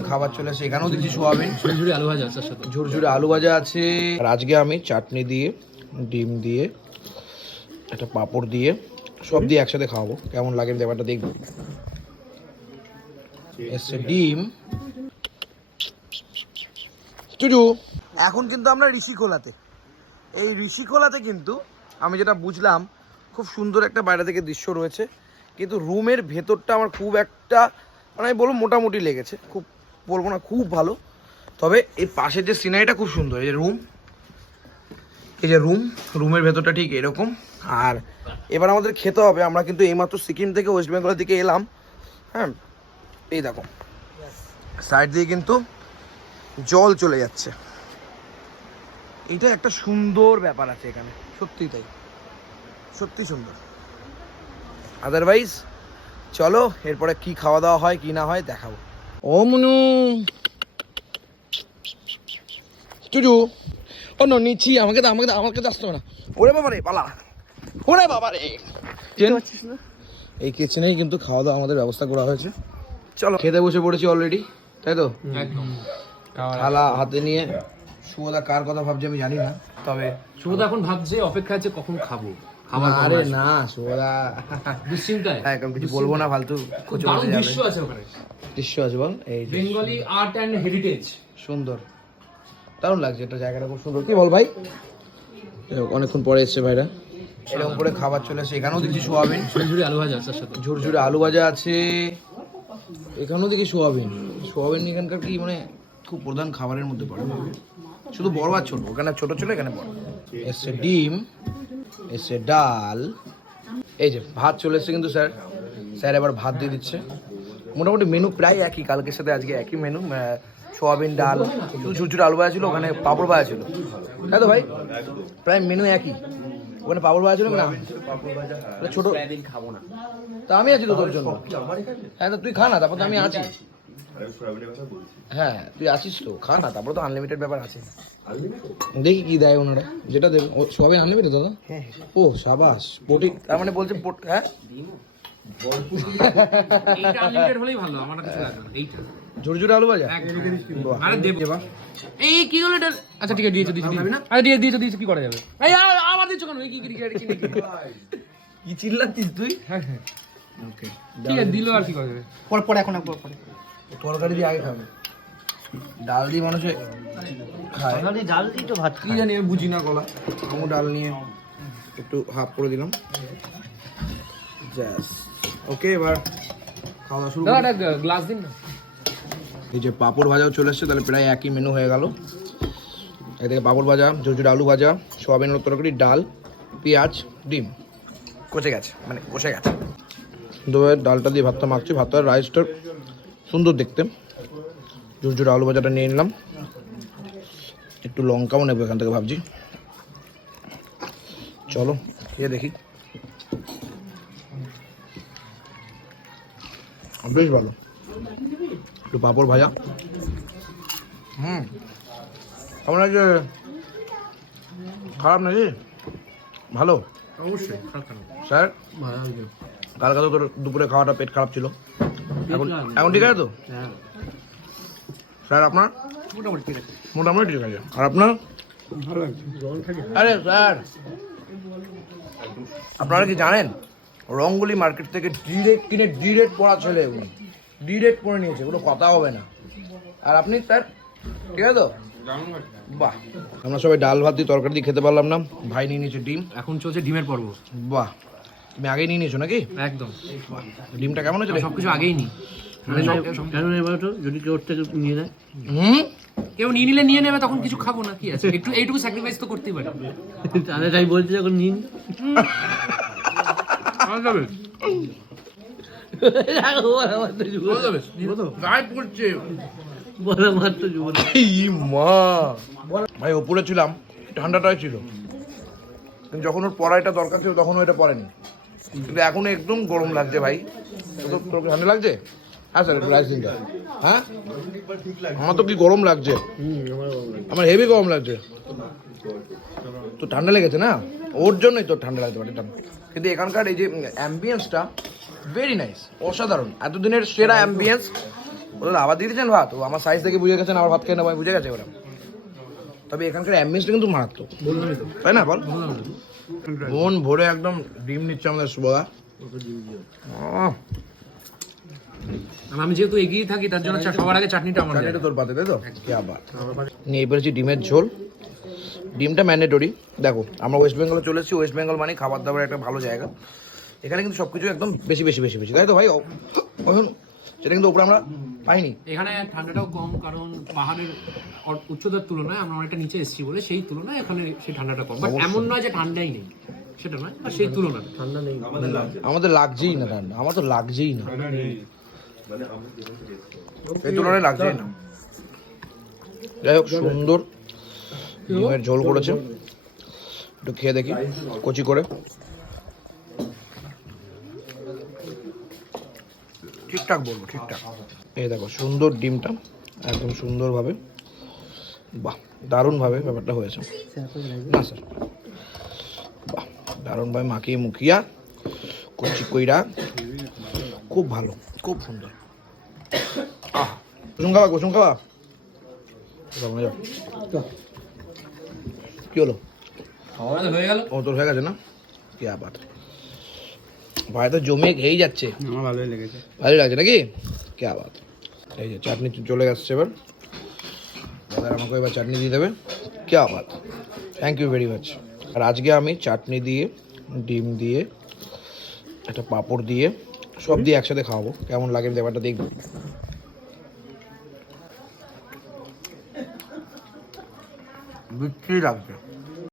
খাবার চলে আসে আলু ভাজা আছে আমি চাটনি দিয়ে ডিম দিয়ে একটা পাঁপড় দিয়ে সব দিয়ে একসাথে খাওয়াবো কেমন লাগে ব্যাপারটা দেখব ডিম এখন কিন্তু আমরা ঋষিখোলাতে এই ঋষিখোলাতে কিন্তু আমি যেটা বুঝলাম খুব সুন্দর একটা বাইরে থেকে দৃশ্য রয়েছে। কিন্তু রুমের ভেতরটা আমার খুব একটা মানে আমি বলব মোটামুটি লেগেছে। খুব, বলব না খুব ভালো। তবে এর পাশের যে সিনারিটা খুব সুন্দর, এই যে রুম, এই যে রুম, রুমের ভেতরটা ঠিক এরকম। আর এবার আমাদের খেতে হবে, আমরা কিন্তু এইমাত্র সিকিম থেকে ওয়েস্ট বেঙ্গলের দিকে এলাম। হ্যাঁ এই দেখো। সাইড দিয়ে কিন্তু জল চলে যাচ্ছে। এটা একটা সুন্দর ব্যাপার আছে এখানে সত্যি তাই। সত্যি সুন্দর। আদারওয়াইজ চলো এরপরে কি খাওয়া দাওয়া হয় কি না হয় দেখাবো। ও মনু। চুজু ও নো নিচ্ছি আমাকে তো আমাকে তো আমাকে তো আসতে না। ওরে বাবা রে পালা। ওরে বাবা রে। এই কিচেনেই কিন্তু খাওয়া দাওয়া আমাদের ব্যবস্থা করা হয়েছে। চলো। খেতে বসে পড়েছি অলরেডি তাই তো? একদম। থালা হাতে নিয়ে শুভদা কার কথা ভাবছে আমি জানি না। তবে শুভদা এখন ভাবছে অপেক্ষা আছে কখন খাব। খাবার আরে না শুভদা দুশ্চিন্তায়। হ্যাঁ এখন কিছু বলব না ফালতু খোঁচো দারুণ দৃশ্য আছে ওখানে। দৃশ্য আছে বল এই বেঙ্গলি আর্ট অ্যান্ড হেরিটেজ সুন্দর। দারুণ লাগছে এটা জায়গাটা খুব সুন্দর। কি বল ভাই? অনেকক্ষণ পরে এসছে ভাইরা। এরকম করে খাবার চলে আসে এখানেও দেখছি সোয়াবিন। ঝুড়ি আলু ভাজা তার সাথে। ঝুরঝুরে আলু ভাজা আছে। এখানেও দেখি সোয়াবিন। সোয়াবিন এখানকার কি মানে খুব প্রধান খাবারের মধ্যে পড়ে। শুধু বড় আর ছোট ওখানে ছোট ছিল এখানে বড়। এসছে ডিম। এসছে ডাল। এই যে ভাত চলে এসছে কিন্তু স্যার। স্যার এবার ভাত দিয়ে দিচ্ছে। মোটামুটি মেনু প্রায় একই কালকের সাথে আজকে একই মেনু সোয়াবিন ডাল শুধু ঝুরঝুরে আলু ভাজা ছিল ওখানে পাঁপড় ভাজা ছিল। তাই তো ভাই? প্রায় মেনু একই। ওখানে পাঁপড় ভাজা ছিল না ছোট। খাব না। তা আমি আছি তো তোর জন্য। হ্যাঁ তুই খা না তারপর তো আমি আছি। হ্যাঁ তুই আসিস তো। খা না তারপর তো আনলিমিটেড ব্যাপার আছে। দেখি কি দেয় ওনারা। যেটা দেবে সবাই আনলিমিটেড দাদা? হ্যাঁ, ও সাবাস। পোটি তার মানে বলছে হ্যাঁ? এইটা আনলিমিটেড হলেই ভালো আমার কিছু লাগবে না এইটা। ঝুরঝুরে আলু ভাজা? বাহ। আরে দেব এই কি হলো এটা? আচ্ছা ঠিক আছে দিয়েছ দিয়েছ দিয়েছ। আরে দিয়ে দিয়েছ দিয়েছ কি করা যাবে? এই আবার দিচ্ছ কেন? কি কি কি কি কি কি চিল্লাতিস তুই? হ্যাঁ হ্যাঁ। ওকে ঠিক আছে দিলো আর কি করা যাবে? পর পর এখন পর পরে। তরকারি দিয়ে আগে খাবে। ডাল দিয়ে মানুষে খায়। জাল দিই তো ভাত কি জানি আমি বুঝি না গলা। আমি ডাল নিয়ে একটু হাফ করে দিলাম। জাস ওকে এবার খাওয়া দাওয়া শুরু গ্লাস দিন না। এই যে পাঁপড় ভাজাও চলে এসছে তাহলে প্রায় একই মেনু হয়ে গেল। এদিকে পাঁপড় ভাজা ঝুরঝুরে আলু ভাজা সোয়াবিন তরকারি ডাল পেঁয়াজ ডিম। কষে গেছে মানে কষে গেছে। দুবার ডালটা দিয়ে ভাতটা মাখছি। ভাতটা রাইসটা সুন্দর দেখতে। ঝুরঝুরে আলু ভাজাটা নিয়ে নিলাম। একটু লঙ্কাও নেব এখান থেকে ভাবছি। চলো খেয়ে দেখি। বেশ ভালো। একটু পাঁপড় ভাজা। হুম। কেমন লাগছে? খারাপ নাকি? ভালো? অবশ্যই স্যার? কালকে তো তোর দুপুরে খাওয়াটা পেট খারাপ ছিল। এখন এখন ঠিক আছে তো? হ্যাঁ। স্যার আপনার? মোটামুটি ঠিক আছে। মোটামুটি ঠিক আছে। আর আপনার? আরে স্যার! আপনারা কি জানেন? রঙ্গলি মার্কেট থেকে ডিরেক্ট কিনে ডিরেক্ট পড়া ছেলে উনি। ডিরেক্ট পড়ে নিয়েছে কোনো কথা হবে না। আর আপনি স্যার? ঠিক আছে তো? বাহ! আমরা সবাই ডাল ভাত দিয়ে তরকারি দিয়ে খেতে পারলাম না। ভাই নিয়ে নিয়েছে ডিম। এখন চলছে ডিমের পর্ব। বাহ! তুমি আগেই নিয়ে নিয়েছো নাকি? একদম। ডিমটা কেমন হয়েছে রে? সবকিছু আগেই নি। মানে সব- সব- কেন এবার তো? যদি কেউ থেকে নিয়ে নেয়। হুম? কেউ নিয়ে নিলে নিয়ে নেবে তখন কিছু খাব না কি আছে? একটু এইটুকু স্যাক্রিফাইস তো করতেই পারি। তাহলে তাই বলছে যখন নিন গায়ে পড়ছে। বলা মাত্র জীবন। এই মা। ভাই ওপরে ছিলাম ঠান্ডাটাই ছিল। যখন ওর পড়াইটা দরকার ছিল তখন ওইটা পড়েনি। কিন্তু এখন একদম গরম লাগছে ভাই। তোর ঠান্ডা লাগছে? হ্যাঁ স্যার একটু রাইস দিন স্যার। হ্যাঁ? আমার তো কি গরম লাগছে? আমার হেভি গরম লাগছে। তো ঠান্ডা লেগেছে না? ওর জন্যই তোর ঠান্ডা লাগতে পারে কিন্তু এখানকার এই যে অ্যাম্বিয়েন্সটা ভেরি নাইস অসাধারণ। এতদিনের সেরা অ্যাম্বিয়েন্স ওদের আবার দিয়ে দিয়েছেন ভাত? ও আমার সাইজ দেখে বুঝে গেছেন আমার ভাত খেয়ে নেব বুঝে গেছে ওরা তবে এখানকার অ্যাম্বিয়েন্সটা কিন্তু মারাত্মক। তাই না বল? মন ভরে একদম ডিম নিচ্ছে আমাদের শুভদা আমি যেহেতু এগিয়ে থাকি তার জন্য চা- সবার আগে চাটনিটা আমার। চাটনিটা তোর পাতে তাই তো? কি আবার। নিয়ে হচ্ছে ডিমের ঝোল। ডিমটা ম্যান্ডেটরি দেখো আমরা ওয়েস্ট বেঙ্গলে চলে এসেছি। ওয়েস্ট বেঙ্গল মানে খাবার দাবার একটা ভালো জায়গা। এখানে কিন্তু সব কিছু একদম বেশি বেশি বেশি বেশি তাই তো ভাই? সেটা কিন্তু ওপরে আমরা পাইনি। এখানে ঠান্ডাটাও কম কারণ পাহাড়ের উচ্চতার তুলনায় আমরা অনেকটা নিচে এসেছি বলে সেই তুলনায় এখানে সেই ঠান্ডাটা কম। বাট এমন নয় যে ঠান্ডাই নেই সেটা নয় আর সেই তুলনায়। ঠান্ডা নেই। আমাদের লাগছেই না ঠান্ডা আমার তো লাগছেই না। এই তুলনায় লাগছেই না। যাই হোক সুন্দর। ডিমের ঝোল করেছে। একটু খেয়ে দেখি কচি করে। ঠিকঠাক বলব ঠিকঠাক। এই দেখো সুন্দর ডিমটা একদম সুন্দরভাবে। বাহ দারুণভাবে ব্যাপারটা হয়েছে। না স্যার বাহ দারুণভাবে মাখিয়ে মুখিয়া কচি কইরা খুব ভালো খুব সুন্দর। আহ কুসুম খাওয়া কুসুম খাওয়া। কি হলো? হয়ে গেল। ও তোর হয়ে গেছে না? কি আবার। ভাই তো জমিয়ে খেয়েই যাচ্ছে। আমার ভালোই লেগেছে। ভালোই লাগছে নাকি? কে আবার এই যে চাটনি চলে গেছে এবার। দাদা আমাকে এবার চাটনি দিয়ে দেবে। কে আবার থ্যাংক ইউ ভেরি মাচ আর আজকে আমি চাটনি দিয়ে ডিম দিয়ে একটা পাঁপড় দিয়ে সব দিয়ে একসাথে খাওয়াবো। কেমন লাগে ব্যাপারটা দেখব। বিক্রি লাগবে